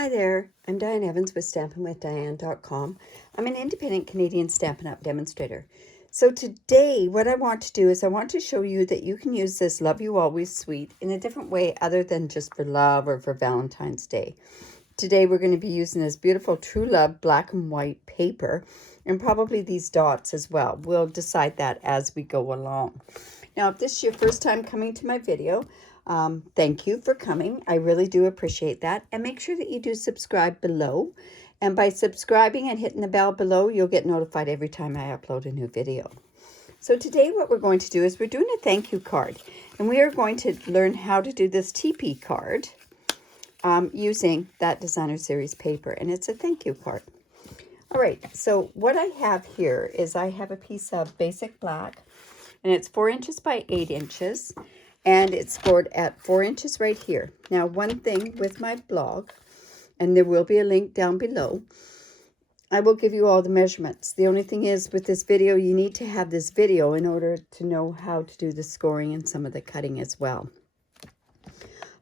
Hi there, I'm Diane Evans with StampinWithDiane.com. I'm an independent Canadian Stampin' Up demonstrator. So today what I want to do is I want to show you that you can use this Love You Always Sweet in a different way other than just for love or for Valentine's Day. Today we're going to be using this beautiful True Love black and white paper and probably these dots as well. We'll decide that as we go along. Now if this is your first time coming to my video, thank you for coming. I really do appreciate that. And make sure that you do subscribe below. And by subscribing and hitting the bell below, you'll get notified every time I upload a new video. So today what we're going to do is we're doing a thank you card. And we are going to learn how to do this TP card using that designer series paper. And it's a thank you card. All right, so what I have here is I have a piece of basic black. And it's 4 inches by 8 inches. And it's scored at 4 inches right here. Now, one thing with my blog, and there will be a link down below, I will give you all the measurements. The only thing is with this video, you need to have this video in order to know how to do the scoring and some of the cutting as well.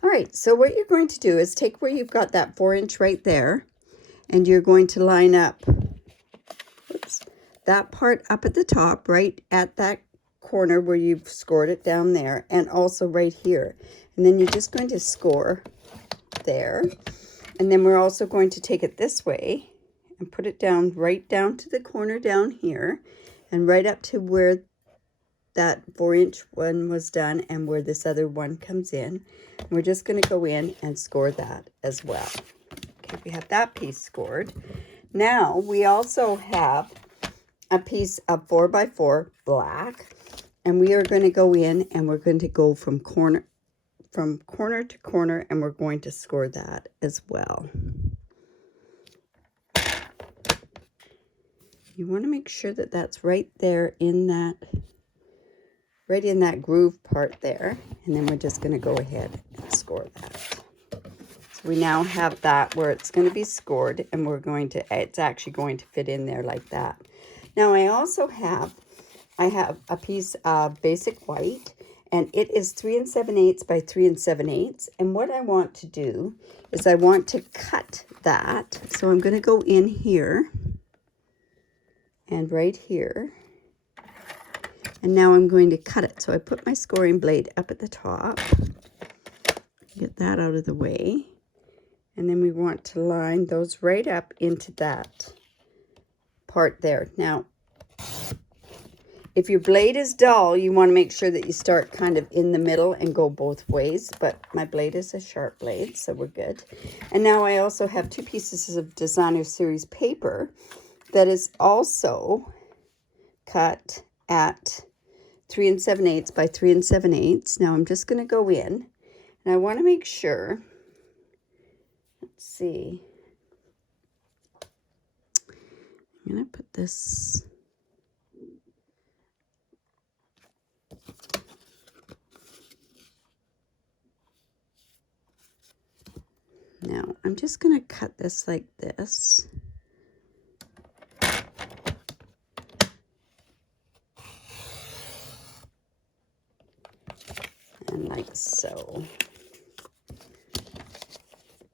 All right, so what you're going to do is take where you've got that 4 inch right there, and you're going to line up that part up at the top, right at that corner where you've scored it down there, and also right here. And then you're just going to score there. And then we're also going to take it this way and put it down right down to the corner down here and right up to where that 4 inch one was done and where this other one comes in. And we're just going to go in and score that as well. Okay, we have that piece scored. Now we also have a piece of 4x4 black. And we are going to go in and we're going to go from corner to corner, and we're going to score that as well. You want to make sure that that's right there in that, right in that groove part there. And then we're just going to go ahead and score that. So we now have that where it's going to be scored, and we're going to, it's actually going to fit in there like that. Now I also have a piece of basic white, and it is 3 7/8 by 3 7/8. And what I want to do is I want to cut that. So I'm going to go in here and right here. And now I'm going to cut it. So I put my scoring blade up at the top. Get that out of the way. And then we want to line those right up into that part there. Now, if your blade is dull, you want to make sure that you start kind of in the middle and go both ways. But my blade is a sharp blade, so we're good. And now I also have 2 pieces of designer series paper that is also cut at 3 7/8 by 3 7/8. Now I'm just going to go in, and I want to make sure, let's see, I'm going to put this... Now, I'm just going to cut this like this. And like so.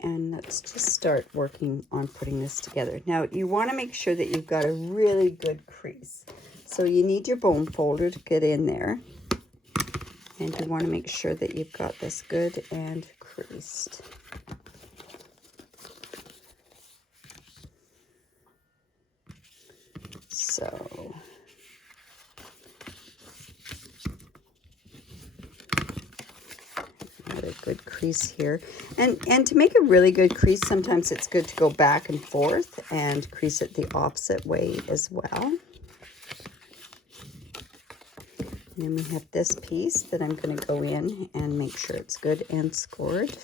And let's just start working on putting this together. Now, you want to make sure that you've got a really good crease. So you need your bone folder to get in there. And you want to make sure that you've got this good and creased. So, got a good crease here. And to make a really good crease, sometimes it's good to go back and forth and crease it the opposite way as well. And then we have this piece that I'm going to go in and make sure it's good and scored.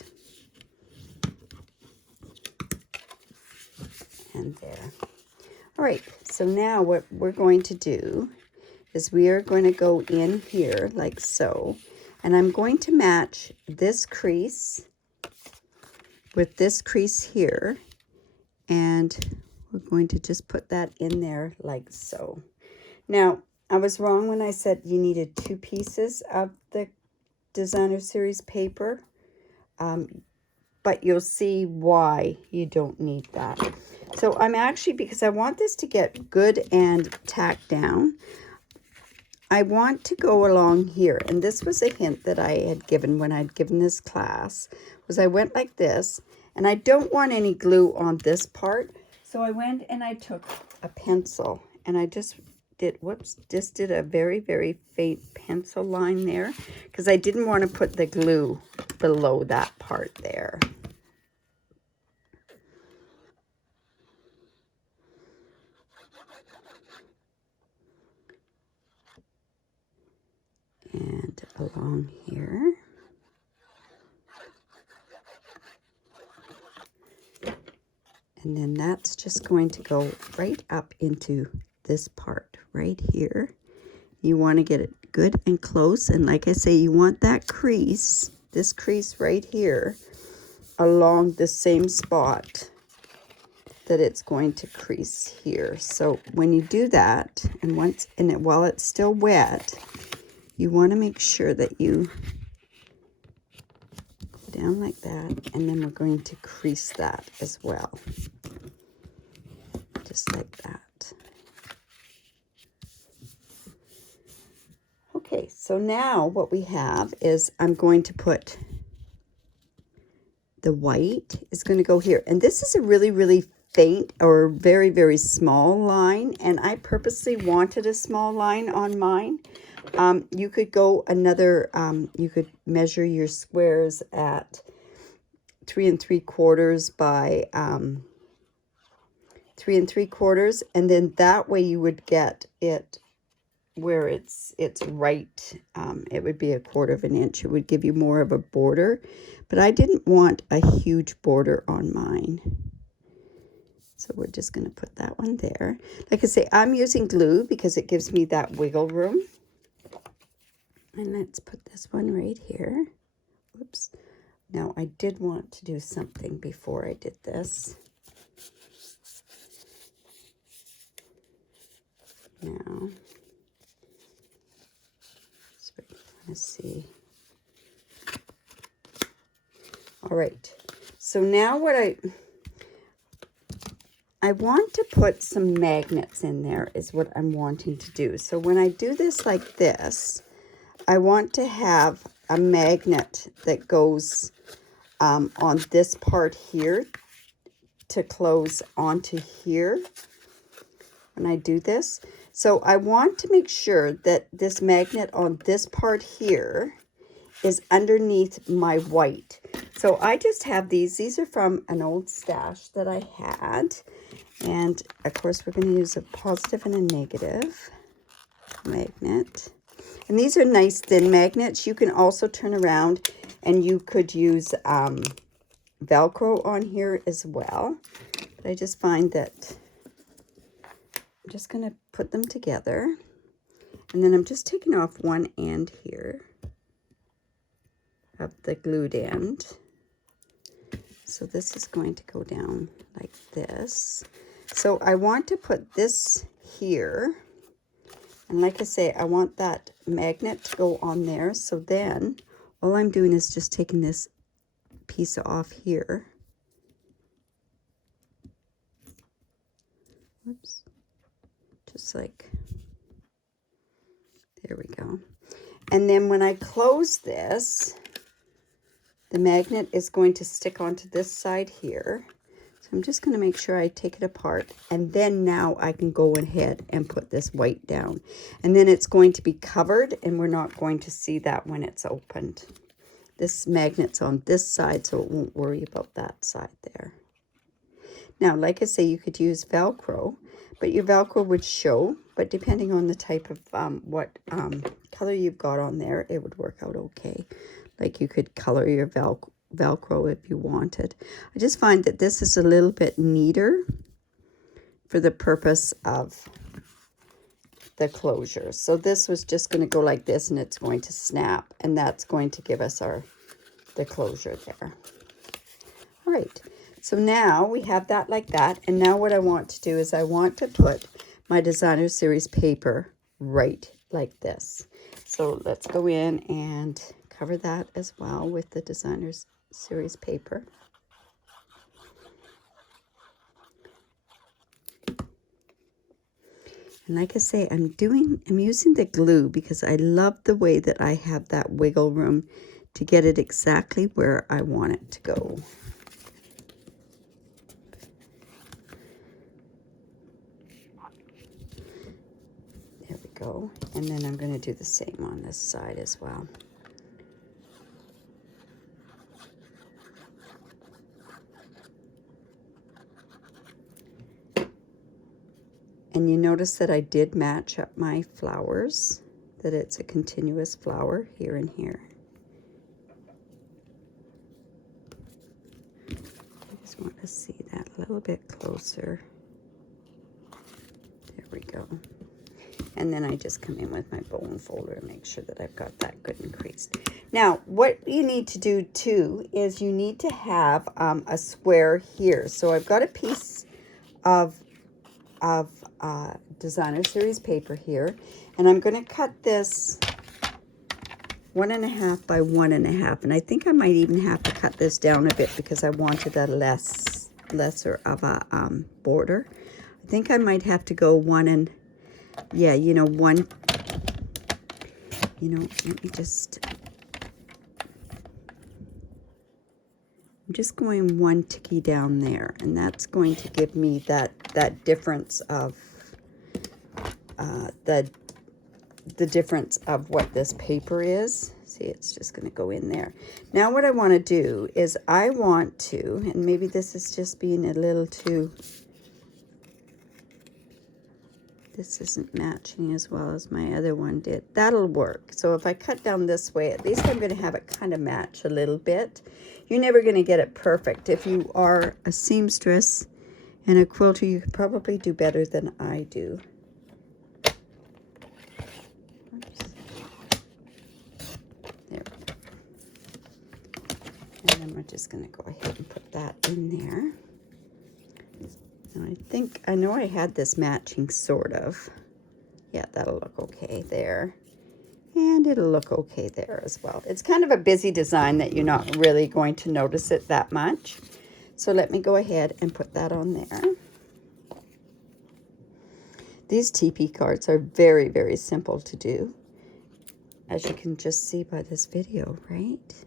And there. All right, so now what we're going to do is we are going to go in here like so. And I'm going to match this crease with this crease here. And we're going to just put that in there like so. Now, I was wrong when I said you needed 2 pieces of the designer series paper. but you'll see why you don't need that. So I'm actually, because I want this to get good and tacked down, I want to go along here. And this was a hint that I had given when I'd given this class, was I went like this, and I don't want any glue on this part. So I went and I took a pencil and I just did, just did a very, very faint pencil line there because I didn't want to put the glue below that part there. And along here. And then that's just going to go right up into this part right here. You want to get it good and close. And like I say, you want that crease, this crease right here, along the same spot that it's going to crease here. So when you do that, and while it's still wet, you want to make sure that you go down like that, and then we're going to crease that as well. Just like that. Okay, so now what we have is I'm going to put the white is going to go here. And this is a really, really faint or very, very small line. And I purposely wanted a small line on mine. You could go another, you could measure your squares at 3 3/4 by 3 3/4, and then that way you would get it where it's right. It would be 1/4 inch. It would give you more of a border, but I didn't want a huge border on mine. So we're just going to put that one there. Like I say, I'm using glue because it gives me that wiggle room. And let's put this one right here. Whoops. Now I did want to do something before I did this. Now, so I want to see. All right. So now what I want to put some magnets in there is what I'm wanting to do. So when I do this like this, I want to have a magnet that goes on this part here to close onto here when I do this. So I want to make sure that this magnet on this part here is underneath my white. So I just have these are from an old stash that I had. And of course we're going to use a positive and a negative magnet. And these are nice thin magnets. You can also turn around and you could use Velcro on here as well. But I just find that I'm just going to put them together. And then I'm just taking off one end here of the glued end. So this is going to go down like this. So I want to put this here. And like I say, I want that magnet to go on there. So then all I'm doing is just taking this piece off here. Whoops. Just like, there we go. And then when I close this, the magnet is going to stick onto this side here. So I'm just going to make sure I take it apart. And then now I can go ahead and put this white down. And then it's going to be covered and we're not going to see that when it's opened. This magnet's on this side, so it won't worry about that side there. Now, like I say, you could use Velcro, but your Velcro would show. But depending on the type of what color you've got on there, it would work out okay. Like you could color your Velcro if you wanted. I just find that this is a little bit neater for the purpose of the closure. So this was just going to go like this and it's going to snap, and that's going to give us the closure there. All right. So now we have that like that. And now what I want to do is I want to put my designer series paper right like this. So let's go in and cover that as well with the designer series paper. And like I say, I'm using the glue because I love the way that I have that wiggle room to get it exactly where I want it to go. There we go. And then I'm going to do the same on this side as well. And you notice that I did match up my flowers, that it's a continuous flower here and here. I just want to see that a little bit closer. There we go. And then I just come in with my bone folder and make sure that I've got that good and creased. Now, what you need to do too is you need to have a square here. So I've got a piece of designer series paper here, and I'm going to cut this 1.5 by 1.5, and I think I might even have to cut this down a bit because I wanted a lesser of a border. I think I might have to go one, let me just, I'm just going one ticky down there, and that's going to give me that difference of the difference of what this paper is. See, it's just going to go in there. Now what I want to do is I want to, and maybe this is just being a little too, this isn't matching as well as my other one did. That'll work. So if I cut down this way, at least I'm going to have it kind of match a little bit. You're never going to get it perfect. If you are a seamstress and a quilter, you could probably do better than I do. There we go. And then we're just going to go ahead and put that in there. And I know I had this matching sort of. Yeah, that'll look okay there. And it'll look okay there as well. It's kind of a busy design that you're not really going to notice it that much. So let me go ahead and put that on there. These TP cards are very, very simple to do, as you can just see by this video, right?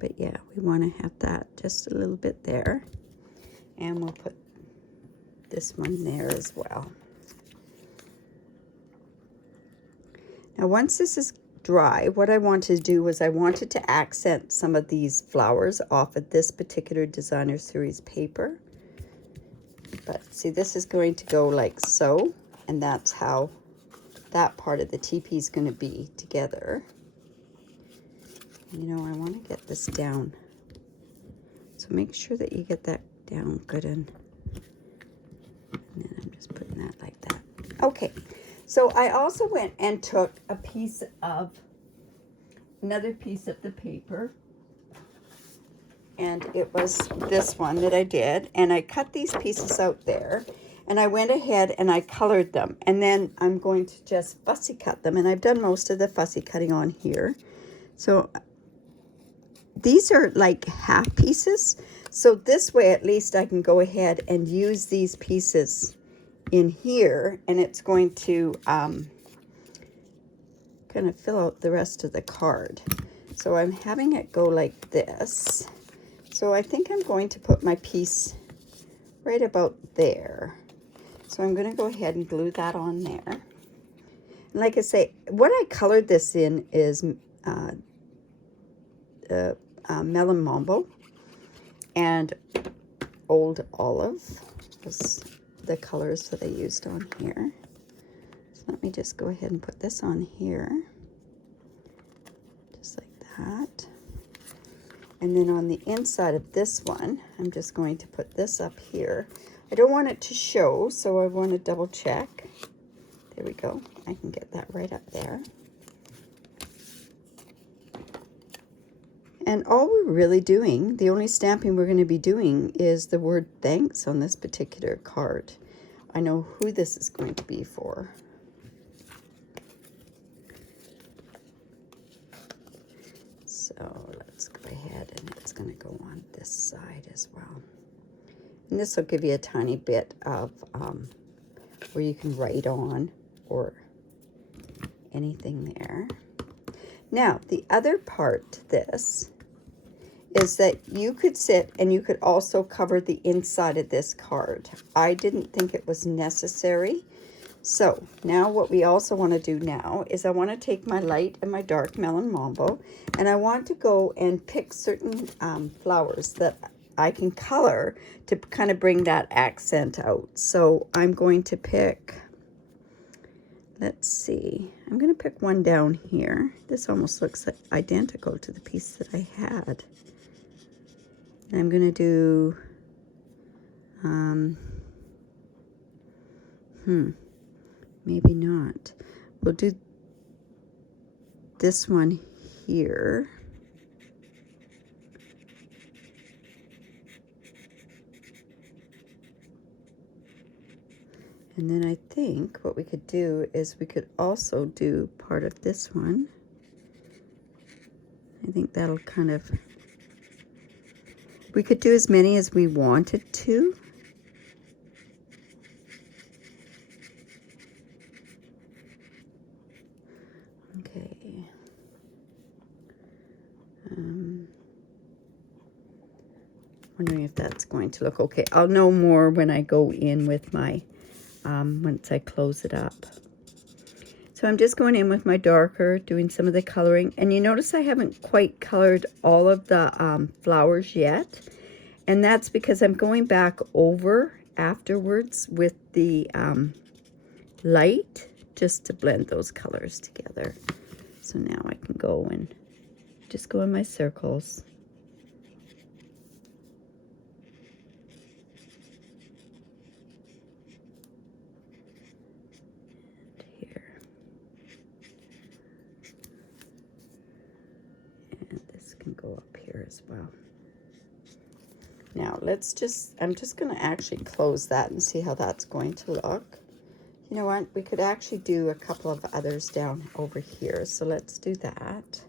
But yeah, we want to have that just a little bit there. And we'll put this one there as well. Now once this is dry, what I wanted to do was I wanted to accent some of these flowers off of this particular designer series paper. But see, this is going to go like so, and that's how that part of the TP is going to be together. You know, I want to get this down. So make sure that you get that down good, and then I'm just putting that like that. Okay, so I also went and took another piece of the paper, and it was this one that I did, and I cut these pieces out there, and I went ahead and I colored them, and then I'm going to just fussy cut them, and I've done most of the fussy cutting on here. So these are like half pieces, so this way at least I can go ahead and use these pieces in here, and it's going to kind of fill out the rest of the card. So I'm having it go like this. So I think I'm going to put my piece right about there. So I'm going to go ahead and glue that on there. And like I say, what I colored this in is Melon Mambo and Old Olive was the colors that I used on here. So let me just go ahead and put this on here, just like that. And then on the inside of this one, I'm just going to put this up here. I don't want it to show, so I want to double check. There we go. I can get that right up there. And all we're really doing, the only stamping we're going to be doing is the word thanks on this particular card. I know who this is going to be for. So let's go ahead, and it's going to go on this side as well. And this will give you a tiny bit of where you can write on or anything there. Now, the other part to this is that you could sit and you could also cover the inside of this card. I didn't think it was necessary. So now what we also want to do now is I want to take my light and my dark melon mambo, and I want to go and pick certain flowers that I can color to kind of bring that accent out. So I'm going to pick, let's see, I'm going to pick one down here. This almost looks like identical to the piece that I had. And I'm going to do, maybe not. We'll do this one here. And then I think what we could do is we could also do part of this one. I think that'll kind of, we could do as many as we wanted to. Okay. Wondering if that's going to look okay. I'll know more when I go in with my, once I close it up. So I'm just going in with my darker, doing some of the coloring. And you notice I haven't quite colored all of the flowers yet. And that's because I'm going back over afterwards with the light, just to blend those colors together. So now I can go and just go in my circles. And here. And this can go up here as well. Now let's just, I'm just going to actually close that and see how that's going to look. You know what, we could actually do a couple of others down over here. So let's do that.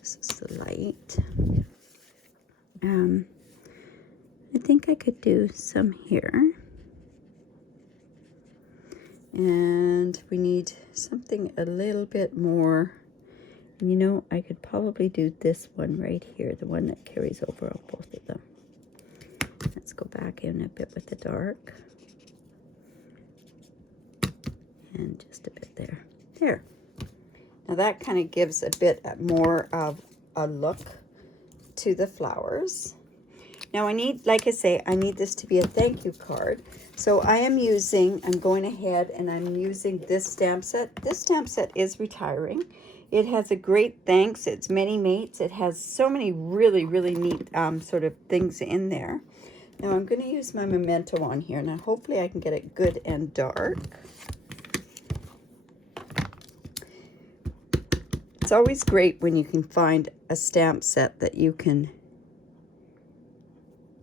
This is the light. I think I could do some here. And we need something a little bit more. You know, I could probably do this one right here, the one that carries over on both of them. Let's go back in a bit with the dark. And just a bit there. There. Now that kind of gives a bit more of a look to the flowers. Now I need, like I say, I need this to be a thank you card. So I am using, I'm going ahead and I'm using this stamp set. This stamp set is retiring. It has a great thanks. It's many mates. It has so many really, really neat sort of things in there. Now I'm going to use my memento on here. Now hopefully I can get it good and dark. It's always great when you can find a stamp set that you can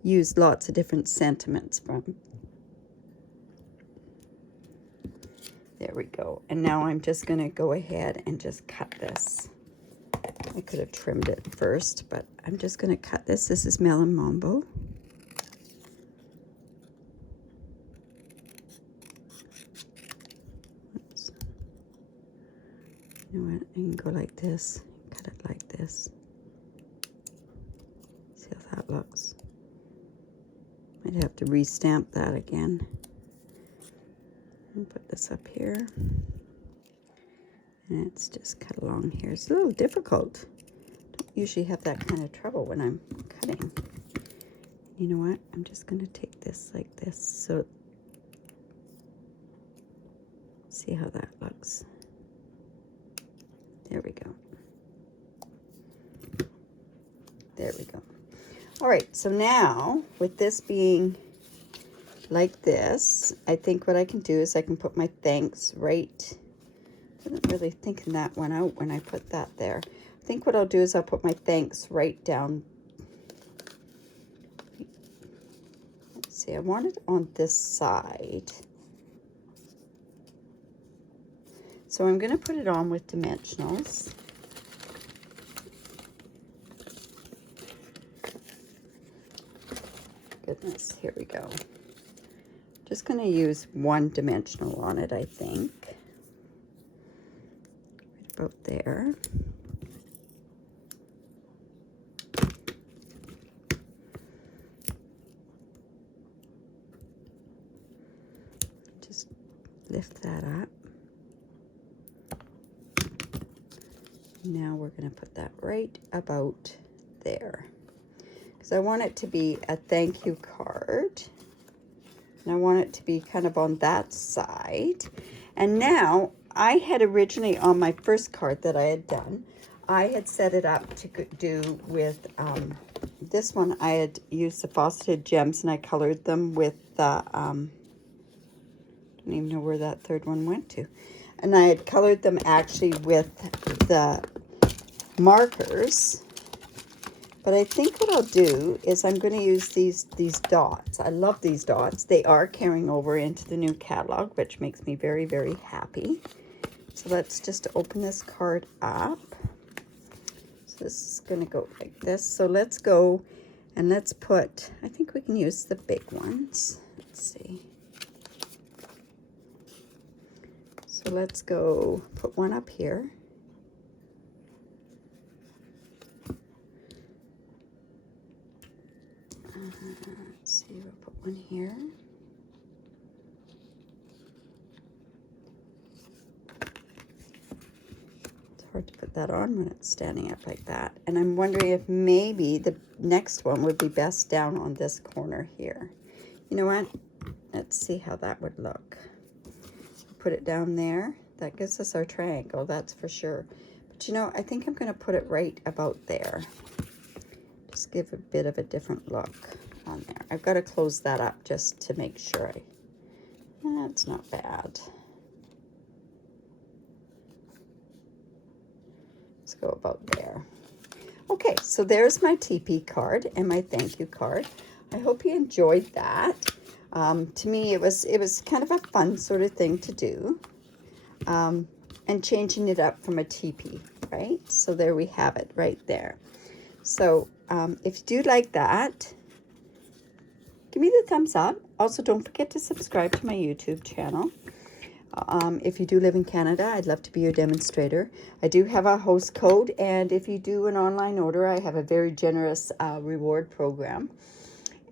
use lots of different sentiments from. There we go. And now I'm just going to go ahead and just cut this. I could have trimmed it first, but I'm just going to cut this. This is Melon Mambo. Oops. You know what? I can go like this, cut it like this. See how that looks. I'd have to re-stamp that again. And put this up here. And it's just cut along here. It's a little difficult. Don't usually have that kind of trouble when I'm cutting. You know what? I'm just going to take this like this. So, see how that looks. There we go. There we go. All right, so now with this being like this, I think what I can do is I can put my thanks right. I wasn't really thinking that one out when I put that there. I think what I'll do is I'll put my thanks right down. Let's see, I want it on this side. So I'm going to put it on with dimensionals. Goodness, here we go. Just going to use one dimensional on it, I think. Right about there. Just lift that up. Now we're going to put that right about there. Because I want it to be a thank you card. And I want it to be kind of on that side. And now, I had originally on my first card that I had done, I had set it up to do with this one. I had used the faceted gems and I colored them with the, I don't even know where that third one went to. And I had colored them actually with the markers. But I think what I'll do is I'm going to use these dots. I love these dots. They are carrying over into the new catalog, which makes me very, very happy. So let's just open this card up. So this is going to go like this. So let's go and let's put, I think we can use the big ones. Let's see. So let's go put one up here. Let's see, we'll put one here. It's hard to put that on when it's standing up like that. And I'm wondering if maybe the next one would be best down on this corner here. You know what? Let's see how that would look. Put it down there. That gives us our triangle, that's for sure. But you know, I think I'm going to put it right about there. Just give a bit of a different look on there. I've got to close that up just to make sure that's not bad. Let's go about there. Okay, so there's my TP card and my thank you card. I hope you enjoyed that. To me, it was kind of a fun sort of thing to do, and changing it up from a TP, right? So there we have it right there. So if you do like that, give me the thumbs up. Also, don't forget to subscribe to my YouTube channel. If you do live in Canada, I'd love to be your demonstrator. I do have a host code, and if you do an online order, I have a very generous reward program.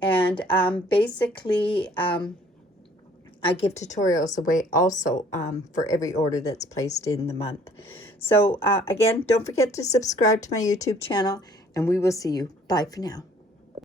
And basically, I give tutorials away also for every order that's placed in the month. So again, don't forget to subscribe to my YouTube channel, and we will see you. Bye for now.